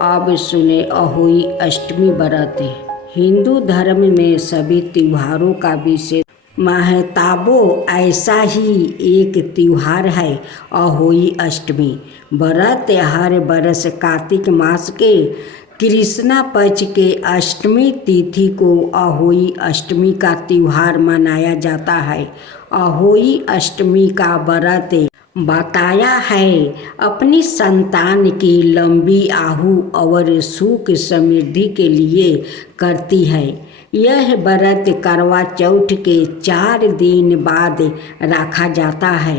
अब सुने अहोई अष्टमी व्रत। हिंदू धर्म में सभी त्योहारों का विशेष महताबो ऐसा ही एक त्योहार है अहोई अष्टमी व्रत। हर बरस कार्तिक मास के कृष्णा पक्ष के अष्टमी तिथि को अहोई अष्टमी का त्योहार मनाया जाता है। अहोई अष्टमी का व्रत बताया है अपनी संतान की लंबी आयु और सुख समृद्धि के लिए करती है। यह व्रत करवा चौथ के 4 दिन बाद रखा जाता है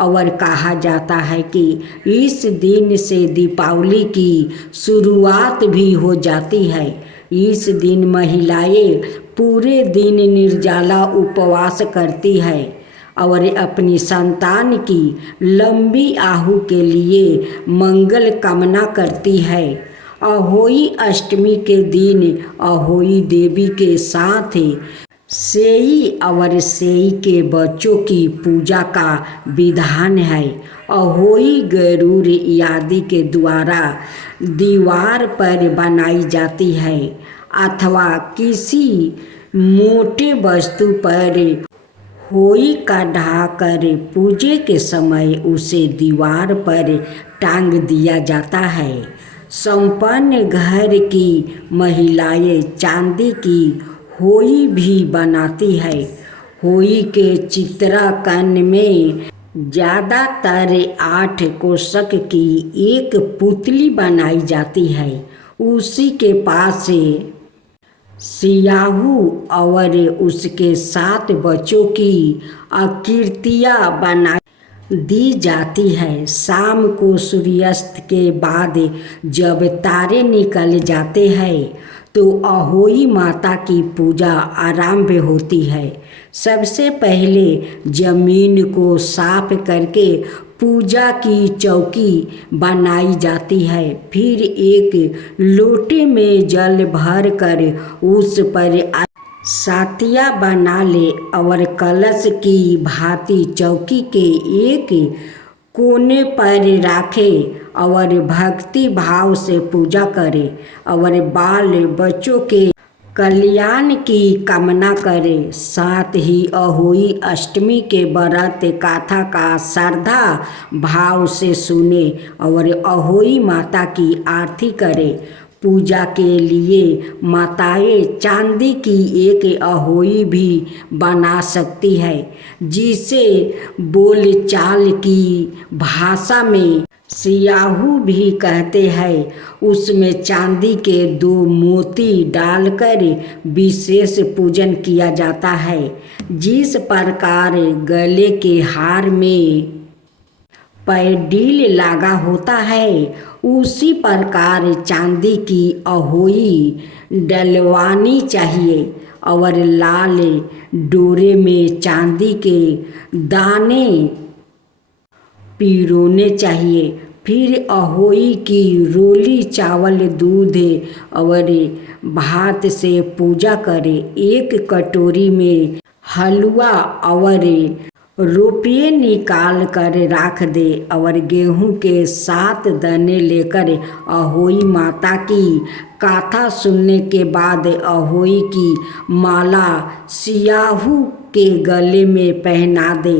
और कहा जाता है कि इस दिन से दीपावली की शुरुआत भी हो जाती है। इस दिन महिलाएं पूरे दिन निर्जला उपवास करती है और अपनी संतान की लंबी आयु के लिए मंगल कामना करती है। अहोई अष्टमी के दिन अहोई देवी के साथ सेई और सेई के बच्चों की पूजा का विधान है। अहोई गरुड़ आदि के द्वारा दीवार पर बनाई जाती है अथवा किसी मोटे वस्तु पर होई का ढाकर पूजे के समय उसे दीवार पर टांग दिया जाता है। संपन्न घर की महिलाएं चांदी की होई भी बनाती है। होई के चित्रांकन में ज़्यादातर 8 कोषक की एक पुतली बनाई जाती है। उसी के पास सियाहू और उसके 7 बच्चों की आकृतियाँ बना दी जाती है। शाम को सूर्यास्त के बाद जब तारे निकल जाते हैं तो अहोई माता की पूजा आरंभ होती है। सबसे पहले जमीन को साफ करके पूजा की चौकी बनाई जाती है। फिर एक लोटे में जल भर कर उस पर सातिया बना ले और कलश की भांति चौकी के एक कोने पर रखे और भक्ति भाव से पूजा करे और बाल बच्चों के कल्याण की कामना करे। साथ ही अहोई अष्टमी के व्रत कथा का श्रद्धा भाव से सुने और अहोई माता की आरती करे। पूजा के लिए माताएं चांदी की एक अहोई भी बना सकती है जिसे बोलचाल की भाषा में सियाहू भी कहते हैं। उसमें चांदी के 2 मोती डालकर विशेष पूजन किया जाता है। जिस प्रकार गले के हार में पैडिल लगा होता है उसी प्रकार चांदी की अहोई डलवानी चाहिए और लाल डोरे में चांदी के दाने पिरोने चाहिए। फिर अहोई की रोली चावल दूध और भात से पूजा करे। एक कटोरी में हलवा और रुपये निकाल कर रख दे और गेहूं के 7 दाने लेकर अहोई माता की कथा सुनने के बाद अहोई की माला सियाहू के गले में पहना दे।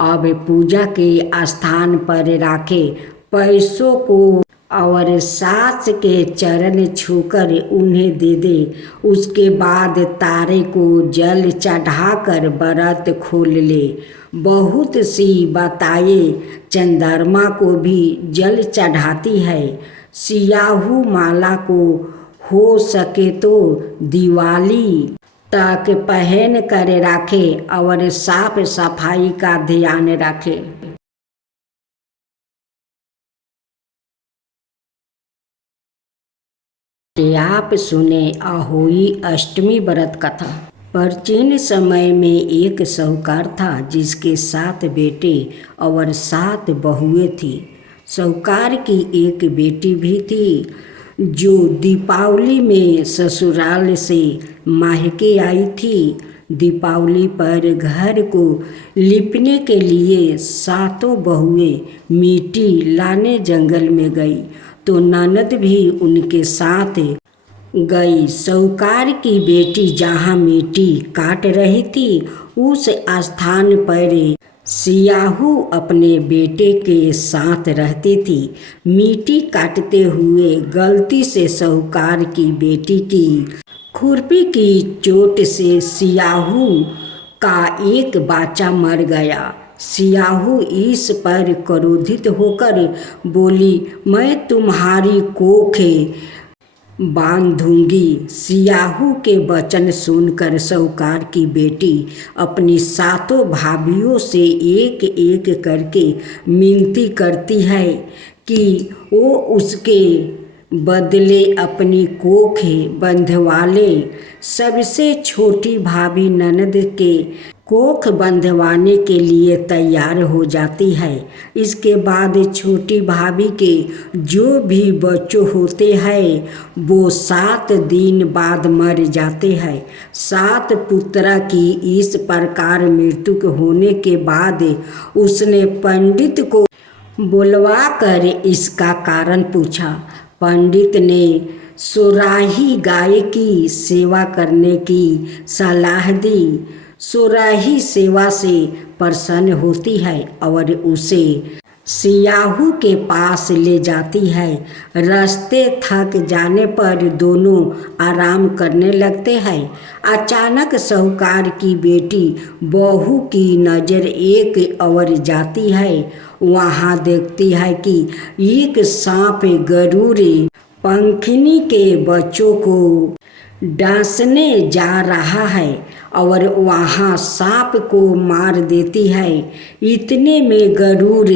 अब पूजा के स्थान पर रखे पैसों को और सास के चरण छूकर उन्हें दे दे। उसके बाद तारे को जल चढ़ाकर व्रत खोल ले। बहुत सी बताएं चंद्रमा को भी जल चढ़ाती है। सियाहू माला को हो सके तो दिवाली तक पहन कर रखे और साफ सफाई का ध्यान रखे। आप सुने अहोई अष्टमी व्रत कथा। प्राचीन समय में एक साहूकार था जिसके 7 बेटे और 7 बहुएं थी। साहूकार की एक बेटी भी थी जो दीपावली में ससुराल से मायके आई थी। दीपावली पर घर को लिपने के लिए 7 बहुएं मिट्टी लाने जंगल में गई तो ननद भी उनके साथ गई। साहूकार की बेटी जहाँ मिट्टी काट रही थी उस स्थान पर सियाहू अपने बेटे के साथ रहती थी। मिट्टी काटते हुए गलती से साहूकार की बेटी की खुरपी की चोट से सियाहू का एक बच्चा मर गया। सियाहू इस पर क्रोधित होकर बोली, मैं तुम्हारी कोख बांधूंगी। सियाहू के वचन सुनकर साहूकार की बेटी अपनी सातों भाभियों से एक एक करके मिनती करती है कि वो उसके बदले अपनी कोख बंधवा ले। सबसे छोटी भाभी ननद के कोख बंधवाने के लिए तैयार हो जाती है। इसके बाद छोटी भाभी के जो भी बच्चों होते हैं वो 7 दिन बाद मर जाते हैं। 7 पुत्रा की इस प्रकार मृत्यु होने के बाद उसने पंडित को बुलवा कर इसका कारण पूछा। पंडित ने सोराही गाय की सेवा करने की सलाह दी। सोराही सेवा से प्रसन्न होती है और उसे सियाहू के पास ले जाती है। रास्ते थक जाने पर दोनों आराम करने लगते हैं। अचानक साहूकार की बेटी बहू की नज़र एक और जाती है। वहाँ देखती है कि एक सांप गरुड़ पंखिनी के बच्चों को डांसने जा रहा है और वहाँ सांप को मार देती है। इतने में गरुड़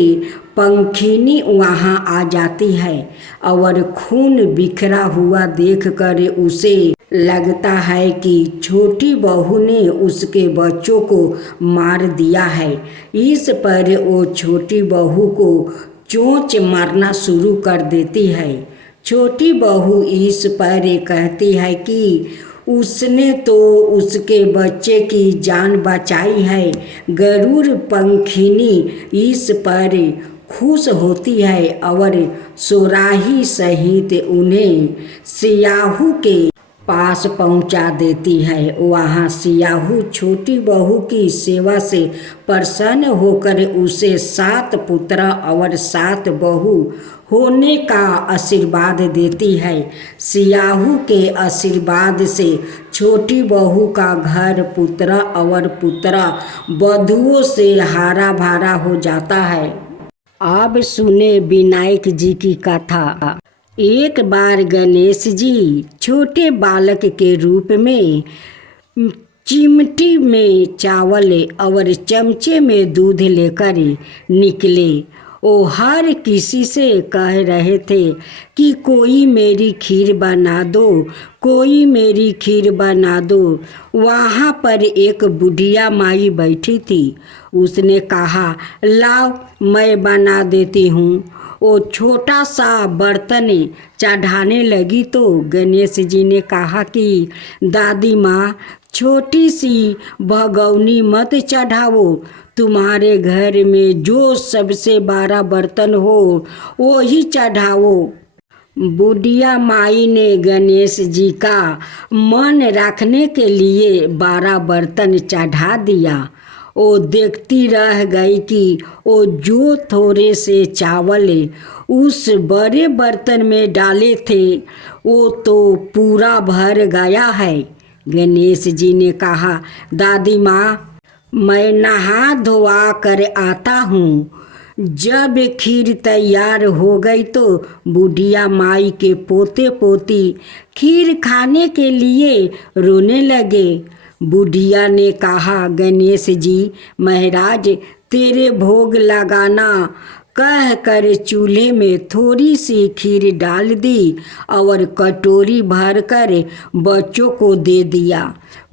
पंखिनी वहाँ आ जाती है और खून बिखरा हुआ देखकर उसे लगता है कि छोटी बहू ने उसके बच्चों को मार दिया है। इस पर वो छोटी बहू को चोंच मारना शुरू कर देती है। छोटी बहू इस पर कहती है कि उसने तो उसके बच्चे की जान बचाई है। गरुड़ पंखिनी इस पर खुश होती है और सोराही सहित उन्हें सियाहू के पास पहुंचा देती है। वहाँ सियाहू छोटी बहू की सेवा से प्रसन्न होकर उसे 7 पुत्र और 7 बहू होने का आशीर्वाद देती है। सियाहू के आशीर्वाद से छोटी बहू का घर पुत्र और पुत्रा बधुओं से हरा भरा हो जाता है। अब सुने विनायक जी की कथा। एक बार गणेश जी छोटे बालक के रूप में चिमटी में चावल और चमचे में दूध लेकर निकले। वो हर किसी से कह रहे थे कि कोई मेरी खीर बना दो, कोई मेरी खीर बना दो। वहाँ पर एक बुढ़िया माई बैठी थी। उसने कहा, लाओ मैं बना देती हूँ। वो छोटा सा बर्तन चढ़ाने लगी तो गणेश जी ने कहा कि दादी माँ, छोटी सी भगौनी मत चढ़ाओ। तुम्हारे घर में जो सबसे बड़ा बर्तन हो वो ही चढ़ाओ। बुढ़िया माई ने गणेश जी का मन रखने के लिए 12 बर्तन चढ़ा दिया। वो देखती रह गई कि वो जो थोड़े से चावल उस बड़े बर्तन में डाले थे वो तो पूरा भर गया है। गणेश जी ने कहा, दादी माँ, मैं नहा धोआ कर आता हूँ। जब खीर तैयार हो गई तो बुढ़िया माई के पोते पोती खीर खाने के लिए रोने लगे। बुढ़िया ने कहा, गणेश जी महाराज, तेरे भोग लगाना कह कर चूल्हे में थोड़ी सी खीर डाल दी और कटोरी भर कर बच्चों को दे दिया।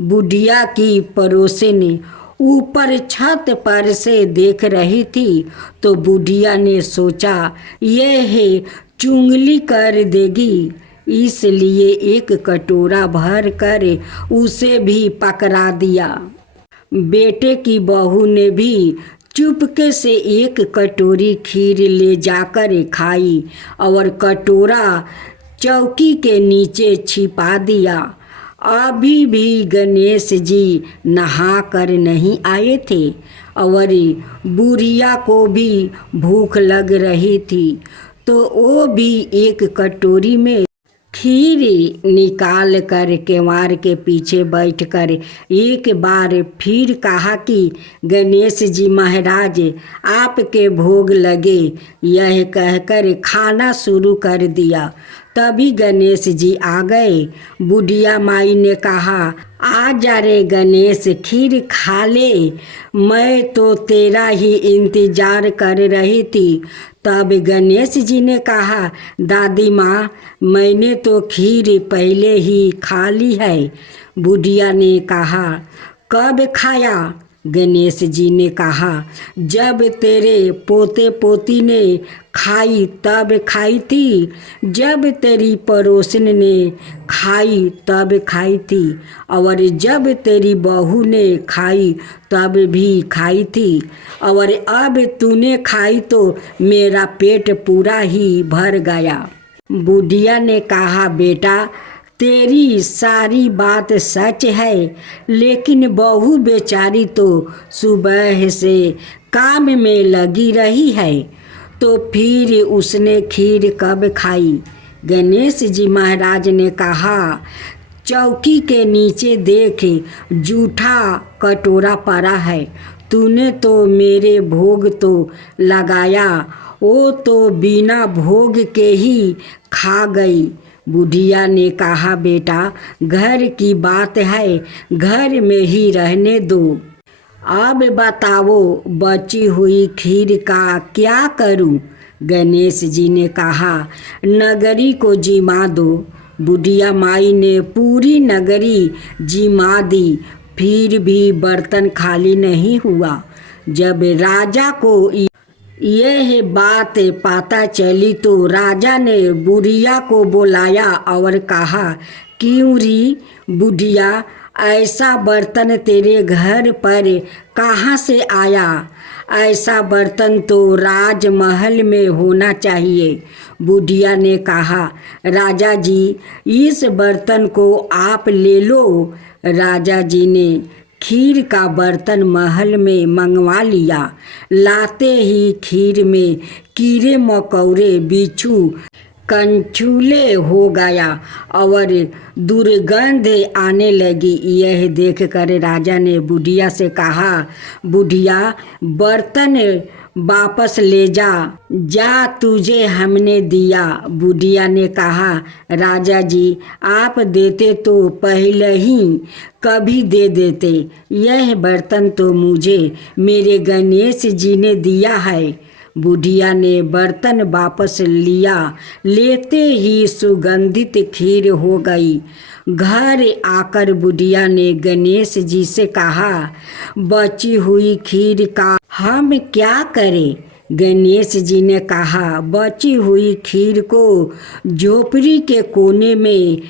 बुढ़िया की पड़ोसिन ऊपर छत पर से देख रही थी तो बुढ़िया ने सोचा यह चुंगली कर देगी, इसलिए एक कटोरा भर कर उसे भी पकड़ा दिया। बेटे की बहू ने भी चुपके से एक कटोरी खीर ले जाकर खाई और कटोरा चौकी के नीचे छिपा दिया। अभी भी गणेश जी नहा कर नहीं आए थे और बुढ़िया को भी भूख लग रही थी, तो वो भी एक कटोरी में खीर निकाल कर केवाड़ के पीछे बैठकर एक बार फिर कहा कि गणेश जी महाराज आपके भोग लगे। यह कहकर खाना शुरू कर दिया। तभी गणेश जी आ गए। बुढ़िया माई ने कहा, आ जा रे गणेश, खीर खा ले, मैं तो तेरा ही इंतजार कर रही थी। तब गणेश जी ने कहा, दादी माँ, मैंने तो खीर पहले ही खा ली है। बुढ़िया ने कहा, कब खाया? गणेश जी ने कहा, जब तेरे पोते पोती ने खाई तब खाई थी, जब तेरी पड़ोसन ने खाई तब खाई थी, और जब तेरी बहू ने खाई तब भी खाई थी, और अब तूने खाई तो मेरा पेट पूरा ही भर गया। बुढ़िया ने कहा, बेटा तेरी सारी बात सच है, लेकिन बहू बेचारी तो सुबह से काम में लगी रही है, तो फिर उसने खीर कब खाई? गणेश जी महाराज ने कहा, चौकी के नीचे देख, जूठा कटोरा पड़ा है, तूने तो मेरे भोग तो लगाया, वो तो बिना भोग के ही खा गई। बुढ़िया ने कहा, बेटा घर की बात है, घर में ही रहने दो। अब बताओ बची हुई खीर का क्या करूं? गणेश जी ने कहा, नगरी को जिमा दो। बुढ़िया माई ने पूरी नगरी जिमा दी, फिर भी बर्तन खाली नहीं हुआ। जब राजा को यह बात पता चली तो राजा ने बुढ़िया को बुलाया और कहा, क्यों री बुढ़िया, ऐसा बर्तन तेरे घर पर कहाँ से आया? ऐसा बर्तन तो राजमहल में होना चाहिए। बुढ़िया ने कहा, राजा जी इस बर्तन को आप ले लो। राजा जी ने खीर का बर्तन महल में मंगवा लिया। लाते ही खीर में कीड़े मकोड़े बिच्छू कंचूले हो गया और दुर्गंध आने लगी। यह देखकर राजा ने बुढ़िया से कहा, बुढ़िया बर्तन वापस ले जा, जा तुझे हमने दिया। बुढ़िया ने कहा, राजा जी आप देते तो पहले ही कभी दे देते, यह बर्तन तो मुझे मेरे गणेश जी ने दिया है। बुढ़िया ने बर्तन वापस लिया, लेते ही सुगंधित खीर हो गई। घर आकर बुढ़िया ने गणेश जी से कहा, बची हुई खीर का हम क्या करें? गणेश जी ने कहा, बची हुई खीर को झोपड़ी के कोने में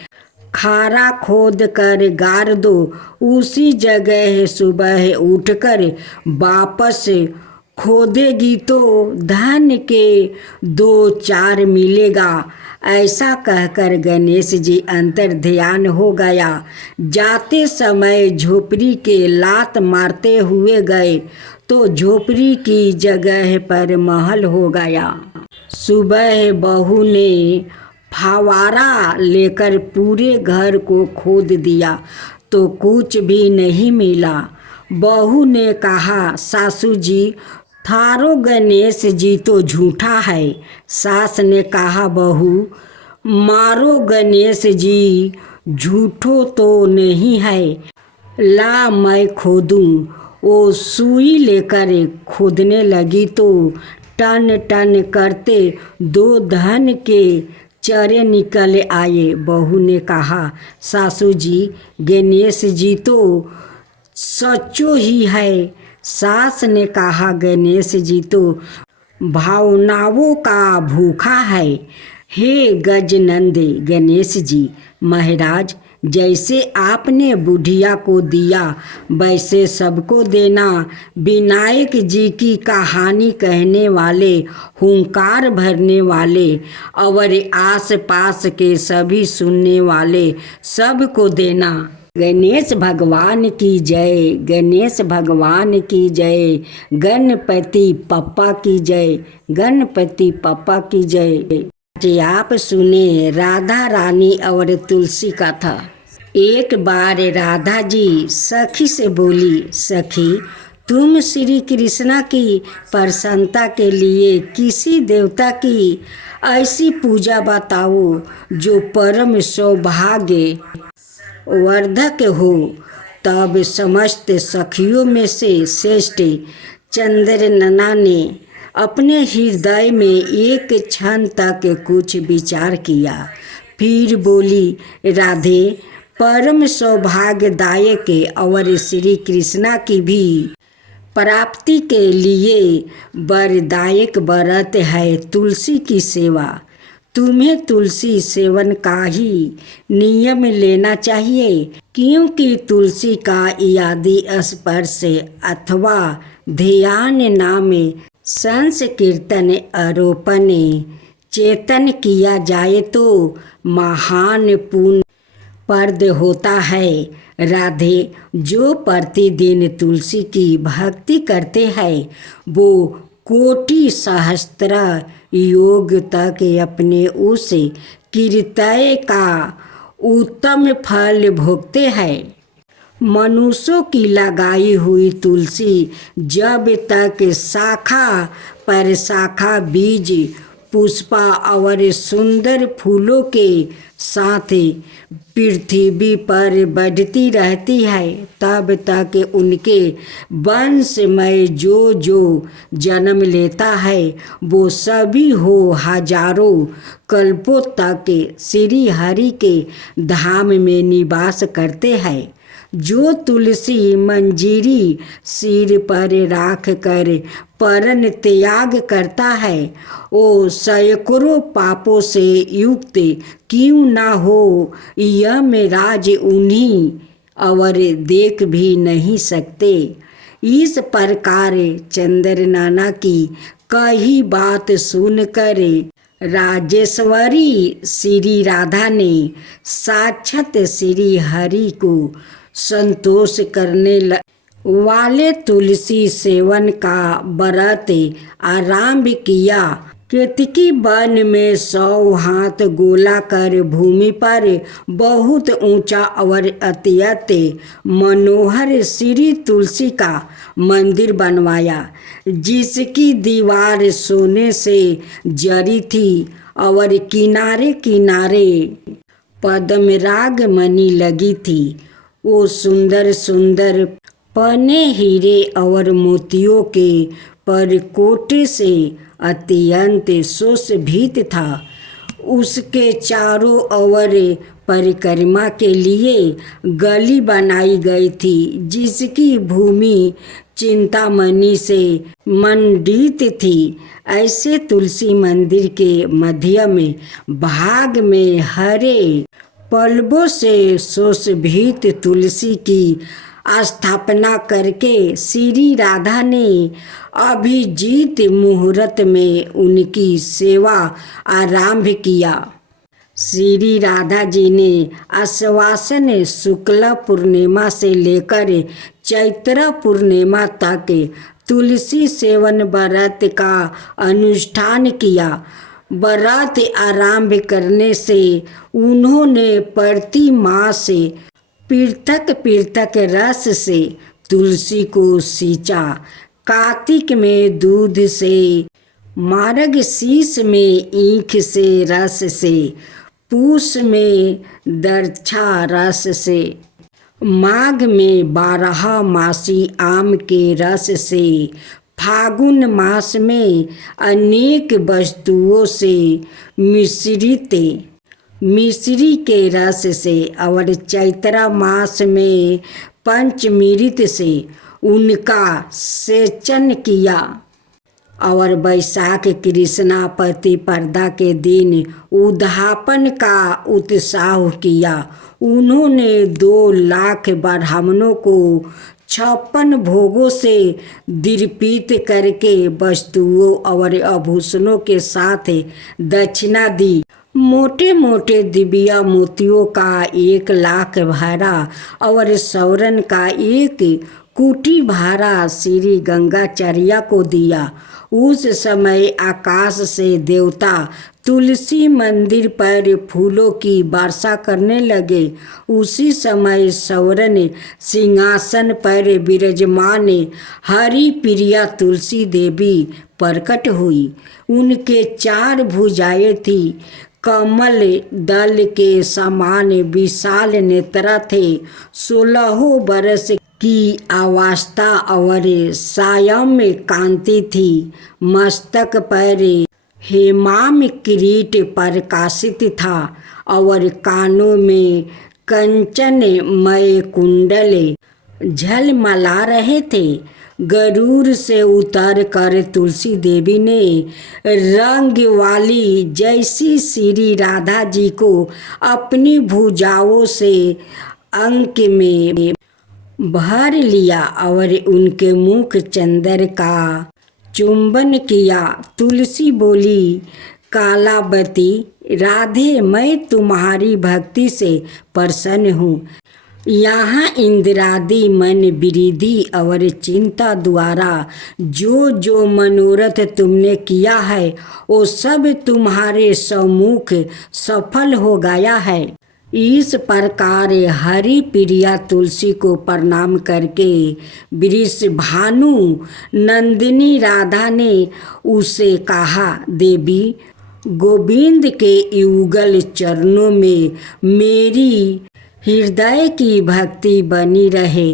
खारा खोद कर गाड़ दो। उसी जगह सुबह उठकर वापस खोदेगी तो धन के 2-4 मिलेगा। ऐसा कहकर गणेश जी अंतर ध्यान हो गया। जाते समय झोपड़ी के लात मारते हुए गए तो झोपड़ी की जगह पर महल हो गया। सुबह बहू ने फवारा लेकर पूरे घर को खोद दिया तो कुछ भी नहीं मिला। बहू ने कहा, सासू जी थारो गणेश जी तो झूठा है। सास ने कहा, बहू मारो गणेश जी झूठो तो नहीं है, ला मैं खोदूं। वो सुई लेकर खोदने लगी तो टन टन करते 2 धन के चरे निकल आए। बहू ने कहा, सासू जी गणेश जी तो सच्चो ही है। सास ने कहा, गणेश जी तो भावनाओं का भूखा है। हे गजनंदे गणेश जी महाराज, जैसे आपने बुढ़िया को दिया वैसे सबको देना। विनायक जी की कहानी कहने वाले, हुंकार भरने वाले और आस पास के सभी सुनने वाले सबको देना। गणेश भगवान की जय, गणेश भगवान की जय, गणपति पप्पा की जय, गणपति पप्पा की जय। जी आप सुने राधा रानी और तुलसी का था। एक बार राधा जी सखी से बोली, सखी तुम श्री कृष्णा की प्रसन्नता के लिए किसी देवता की ऐसी पूजा बताओ जो परम सौभाग्य वर्धक हो। तब समस्त सखियों में से श्रेष्ठ चंद्रनना ने अपने हृदय में एक क्षण तक कुछ विचार किया, फिर बोली, राधे परम सौभाग्यदायक और श्री कृष्णा की भी प्राप्ति के लिए वरदायक व्रत है तुलसी की सेवा। तुम्हें तुलसी सेवन का ही नियम लेना चाहिए, क्योंकि तुलसी का यदि स्पर्श अथवा ध्यान नाम संकीर्तन आरोपण चेतन किया जाए तो महान पुण्य प्रद होता है। राधे जो प्रतिदिन तुलसी की भक्ति करते हैं वो कोटि सहस्त्र योग तक अपने उस कीर्तय का उत्तम फल भोगते हैं। मनुष्यों की लगाई हुई तुलसी जब तक शाखा पर शाखा बीज पुष्पा और सुंदर फूलों के साथ पृथ्वी पर बढ़ती रहती है, तब तक उनके वंश में जो जो जन्म लेता है वो सभी हो हजारों कल्पों तक श्री हरि के धाम में निवास करते हैं। जो तुलसी मंजीरी सिर पर राख कर परन त्याग करता है वो सैकड़ों पापों से युक्त क्यों ना हो, यमराज उन्हीं और देख भी नहीं सकते। इस प्रकार चंद्रनना की कही बात सुनकर राजेश्वरी श्री राधा ने साक्षात श्री हरि को संतोष करने वाले तुलसी सेवन का व्रत आरंभ किया। केतकी वन में 100 हाथ गोला कर भूमि पर बहुत ऊंचा और अत्यंत मनोहर श्री तुलसी का मंदिर बनवाया, जिसकी दीवार सोने से जड़ी थी और किनारे किनारे पद्मराग मणि लगी थी। वो सुंदर सुंदर पने हीरे और मोतियों के परकोटे से अत्यंत सुशोभित था। उसके चारों ओर परिक्रमा के लिए गली बनाई गई थी, जिसकी भूमि चिंतामणि से मंडित थी। ऐसे तुलसी मंदिर के मध्य में भाग में हरे पल्लवों से सुशोभित तुलसी की स्थापना करके श्री राधा ने अभिजीत मुहूर्त में उनकी सेवा आरंभ किया। श्री राधा जी ने आश्वासन शुक्ल पूर्णिमा से लेकर चैत्र पूर्णिमा तक तुलसी सेवन व्रत का अनुष्ठान किया। व्रत आरंभ करने से उन्होंने प्रति मास पृथक पृथक रस से तुलसी को सींचा। कार्तिक में दूध से, मार्गशीर्ष में ईख से रस से, पूष में दरछा रस से, माघ में 12 मासी आम के रस से, फागुन मास में अनेक वस्तुओं से मिश्रित मिश्री के रस से और चैत्र मास में पंचमृत से उनका सेचन किया। और वैशाख कृष्णा प्रतिपदा के दिन उद्यापन का उत्साह किया। उन्होंने 2 लाख ब्राह्मणों को 56 भोगों से दीर्पित करके वस्तुओं और आभूषणों के साथ दक्षिणा दी। मोटे मोटे दिव्या मोतियों का 1 लाख भारा और स्वर्ण का 1 कुटी भारा श्री गंगाचार्य को दिया। उस समय आकाश से देवता तुलसी मंदिर पर फूलों की वर्षा करने लगे। उसी समय स्वर्ण सिंहासन पर विराजमान हरि प्रिया तुलसी देवी प्रकट हुई। उनके 4 भुजाएं थी, कमल दल के समान विशाल नेत्र थे। 16 बरस की अवस्था और सायम्य कांति थी। मस्तक पर हेमाम किरीट प्रकाशित था और कानों में कंचनमय कुंडल झलमला रहे थे। गरुड़ से उतर कर तुलसी देवी ने रंग वाली जैसी श्री राधा जी को अपनी भुजाओं से अंक में भर लिया और उनके मुख चंदर का चुंबन किया। तुलसी बोली, कालावती राधे, मैं तुम्हारी भक्ति से प्रसन्न हूँ। यहाँ इंद्रादि मन वृद्धि और चिंता द्वारा जो जो मनोरथ तुमने किया है वो सब तुम्हारे सम्मुख सफल हो गया है। इस प्रकार हरि प्रिया तुलसी को प्रणाम करके वृषभानु नंदिनी राधा ने उसे कहा, देवी, गोविंद के युगल चरणों में मेरी हृदय की भक्ति बनी रहे।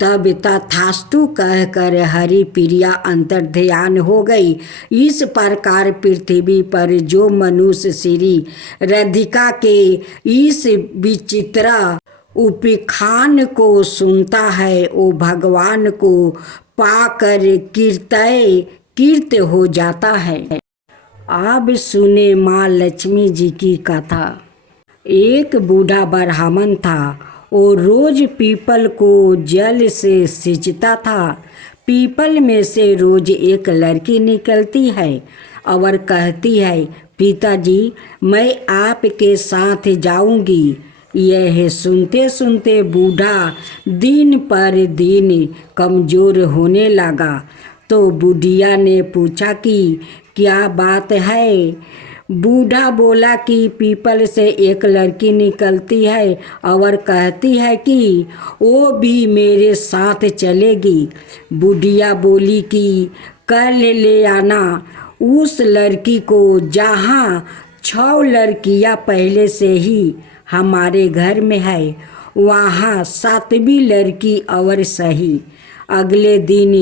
तब तथास्तु कहकर हरि प्रिया अंतर्ध्यान हो गई। इस प्रकार पृथ्वी पर जो मनुष्य श्री राधिका के इस विचित्र उपाख्यान को सुनता है वो भगवान को पाकर कृत हो जाता है। अब सुने माँ लक्ष्मी जी की कथा। एक बूढ़ा ब्राह्मण था। वो रोज पीपल को जल से सींचता था। पीपल में से रोज एक लड़की निकलती है और कहती है, पिताजी, मैं आपके साथ जाऊंगी। यह सुनते सुनते बूढ़ा दिन पर दिन कमजोर होने लगा। तो बुढ़िया ने पूछा कि क्या बात है। बूढ़ा बोला कि पीपल से एक लड़की निकलती है और कहती है कि वो भी मेरे साथ चलेगी। बुढ़िया बोली कि कल ले आना उस लड़की को, जहाँ 6 लड़कियाँ पहले से ही हमारे घर में है, वहाँ 7वीं लड़की और सही। अगले दिन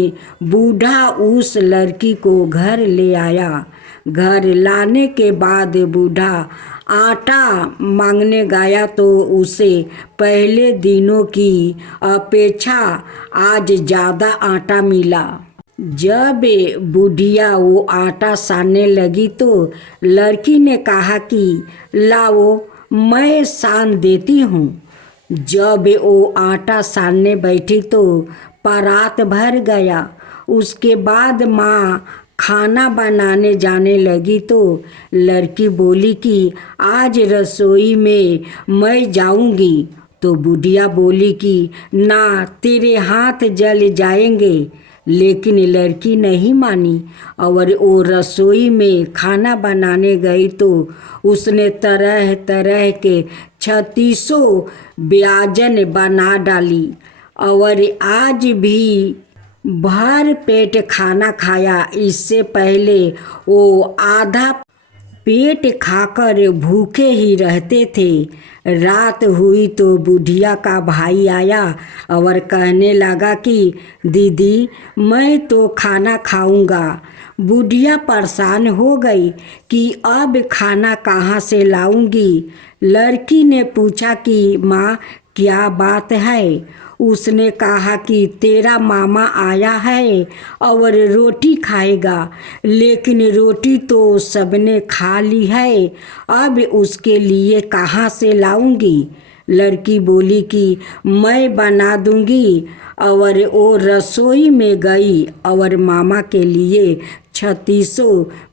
बूढ़ा उस लड़की को घर ले आया। घर लाने के बाद बूढ़ा आटा मांगने गया तो उसे पहले दिनों की अपेक्षा आज ज़्यादा आटा मिला। जब बुढ़िया वो आटा सानने लगी तो लड़की ने कहा कि लाओ, मैं सान देती हूँ। जब वो आटा सानने बैठी तो परात भर गया। उसके बाद माँ खाना बनाने जाने लगी तो लड़की बोली कि आज रसोई में मैं जाऊंगी। तो बुढ़िया बोली कि ना, तेरे हाथ जल जाएंगे। लेकिन लड़की नहीं मानी और वो रसोई में खाना बनाने गई तो उसने तरह तरह के 36 व्यंजन बना डाली और आज भी भर पेट खाना खाया। इससे पहले वो आधा पेट खाकर भूखे ही रहते थे। रात हुई तो बुढ़िया का भाई आया और कहने लगा कि दीदी, मैं तो खाना खाऊंगा। बुढ़िया परेशान हो गई कि अब खाना कहाँ से लाऊंगी। लड़की ने पूछा कि माँ, क्या बात है। उसने कहा कि तेरा मामा आया है और रोटी खाएगा, लेकिन रोटी तो सबने खा ली है, अब उसके लिए कहाँ से लाऊंगी। लड़की बोली कि मैं बना दूंगी, और वो रसोई में गई और मामा के लिए 36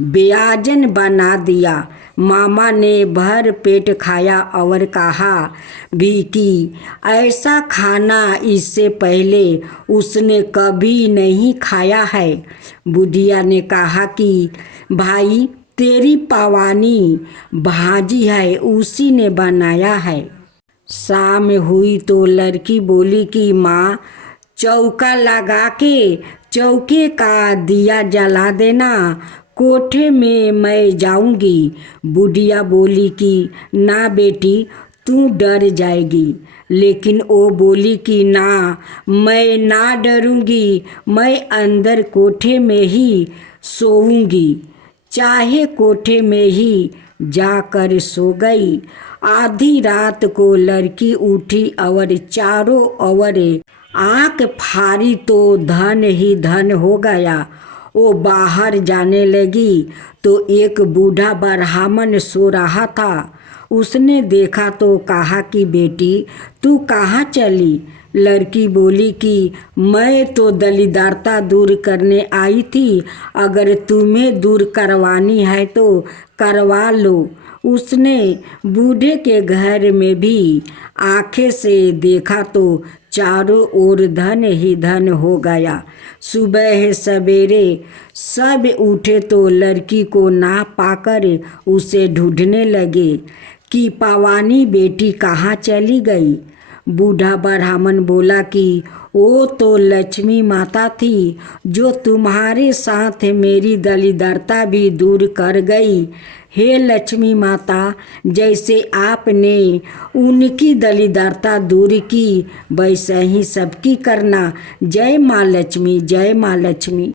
व्यंजन बना दिया। मामा ने भर पेट खाया और कहा भी कि ऐसा खाना इससे पहले उसने कभी नहीं खाया है। बुढ़िया ने कहा कि भाई तेरी पवानी भाजी है, उसी ने बनाया है। शाम हुई तो लड़की बोली कि माँ चौका लगा के चौके का दिया जला देना, कोठे में मैं जाऊंगी। बुढ़िया बोली कि ना बेटी, तू डर जाएगी। लेकिन वो बोली कि ना, मैं ना डरूंगी, मैं अंदर कोठे में ही सोऊंगी। चाहे कोठे में ही जाकर सो गई। आधी रात को लड़की उठी और चारों ओर आँख फाड़ी तो धन ही धन हो गया। वो बाहर जाने लगी तो एक बूढ़ा ब्राह्मण सो रहा था। उसने देखा तो कहा कि बेटी तू कहाँ चली। लड़की बोली कि मैं तो दरिद्रता दूर करने आई थी, अगर तुम्हें दूर करवानी है तो करवा लो। उसने बूढ़े के घर में भी आंखें से देखा तो चारों ओर धन ही धन हो गया। सुबह सवेरे सब उठे तो लड़की को ना पाकर उसे ढूंढने लगे कि पवानी बेटी कहाँ चली गई। बूढ़ा ब्राह्मण बोला कि वो तो लक्ष्मी माता थी, जो तुम्हारे साथ मेरी दरिद्रता भी दूर कर गई। हे लक्ष्मी माता, जैसे आपने उनकी दरिद्रता दूर की, वैसे ही सबकी करना। जय माँ लक्ष्मी, जय माँ लक्ष्मी।